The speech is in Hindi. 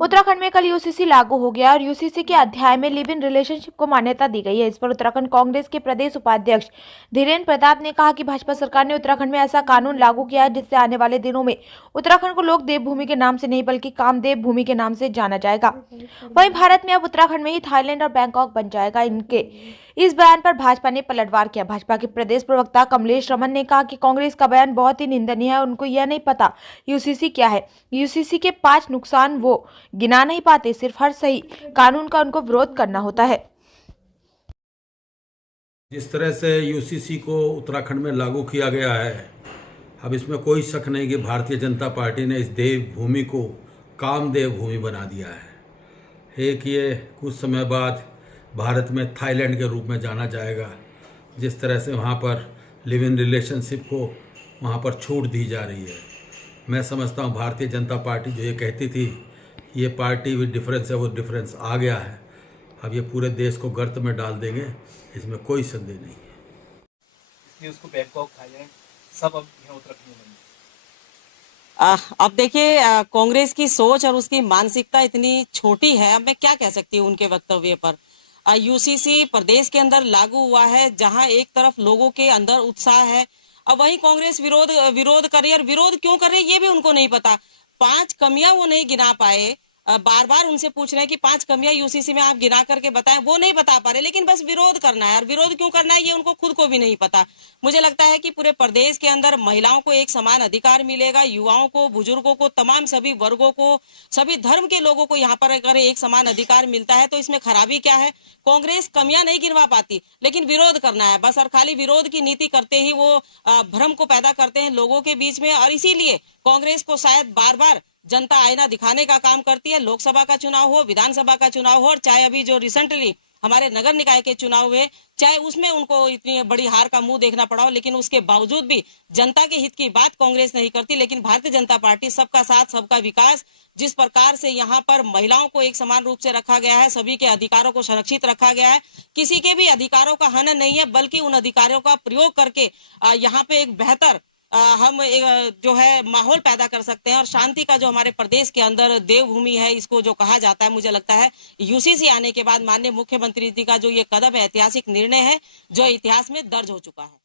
उत्तराखंड में कल यूसीसी लागू हो गया और यूसीसी के अध्याय में लिव इन रिलेशनशिप को मान्यता दी गई है। इस पर उत्तराखंड कांग्रेस के प्रदेश उपाध्यक्ष धीरेन्द्र प्रताप ने कहा कि भाजपा सरकार ने उत्तराखंड में ऐसा कानून लागू किया है जिससे आने वाले दिनों में उत्तराखंड को लोक देवभूमि के नाम से नहीं बल्कि कामदेव भूमि के नाम से जाना जाएगा। वहीं भारत में अब उत्तराखंड में ही थाईलैंड और बैंकॉक बन जाएगा। इनके इस बयान पर भाजपा ने पलटवार किया। भाजपा के प्रदेश प्रवक्ता कमलेश रमन ने कहा कि कांग्रेस का बयान बहुत ही निंदनीय है। उनको यह नहीं पता यूसीसी क्या है। यूसीसी के 5 नुकसान वो गिना नहीं पाते, सिर्फ हर सही कानून का उनको विरोध करना होता है। जिस तरह से यूसीसी को उत्तराखंड में लागू किया गया है, अब इसमें कोई शक नहीं कि भारतीय जनता पार्टी ने इस देव भूमि को कामदेव भूमि बना दिया है। एक ये कुछ समय बाद भारत में थाईलैंड के रूप में जाना जाएगा। जिस तरह से वहाँ पर लिव इन रिलेशनशिप को वहाँ पर छूट दी जा रही है, मैं समझता हूँ भारतीय जनता पार्टी जो ये कहती थी ये पार्टी विद डिफरेंस है, वो डिफरेंस आ गया है। अब ये पूरे देश को गर्त में डाल देंगे, इसमें कोई संदेह नहीं है। इसलिए उसको बैंकॉक, थाईलैंड सब अब यहाँ उत्तराखंड में बन अब देखिए, कांग्रेस की सोच और उसकी मानसिकता इतनी छोटी है। अब मैं क्या कह सकती हूँ उनके वक्तव्य पर। यूसीसी प्रदेश के अंदर लागू हुआ है, जहां एक तरफ लोगों के अंदर उत्साह है, अब वहीं कांग्रेस विरोध कर रही है। और विरोध क्यों कर रही है ये भी उनको नहीं पता। 5 कमियां वो नहीं गिना पाए। बार बार उनसे पूछ रहे हैं कि 5 कमियां यूसीसी में आप गिना करके बताएं, वो नहीं बता पा रहे, लेकिन बस विरोध करना है। और विरोध क्यों करना है ये उनको खुद को भी नहीं पता। मुझे लगता है कि पूरे प्रदेश के अंदर महिलाओं को एक समान अधिकार मिलेगा, युवाओं को, बुजुर्गों को, तमाम सभी वर्गों को, सभी धर्म के लोगों को यहाँ पर अगर एक समान अधिकार मिलता है तो इसमें खराबी क्या है। कांग्रेस कमियां नहीं गिनवा पाती, लेकिन विरोध करना है बस। और खाली विरोध की नीति करते ही वो भ्रम को पैदा करते हैं लोगों के बीच में। और इसीलिए कांग्रेस को शायद बार बार जनता आईना दिखाने का काम करती है। लोकसभा का चुनाव हो, विधानसभा का चुनाव हो, और चाहे अभी जो रिसेंटली हमारे नगर निकाय के चुनाव हुए, चाहे उसमें उनको इतनी बड़ी हार का मुंह देखना पड़ा हो, लेकिन उसके बावजूद भी जनता के हित की बात कांग्रेस नहीं करती। लेकिन भारतीय जनता पार्टी सबका साथ सबका विकास, जिस प्रकार से यहाँ पर महिलाओं को एक समान रूप से रखा गया है, सभी के अधिकारों को संरक्षित रखा गया है, किसी के भी अधिकारों का हनन नहीं है, बल्कि उन अधिकारों का प्रयोग करके यहाँ पे एक बेहतर हम जो है माहौल पैदा कर सकते हैं। और शांति का जो हमारे प्रदेश के अंदर देवभूमि है, इसको जो कहा जाता है, मुझे लगता है यूसीसी आने के बाद माननीय मुख्यमंत्री जी का जो ये कदम है, ऐतिहासिक निर्णय है, जो इतिहास में दर्ज हो चुका है।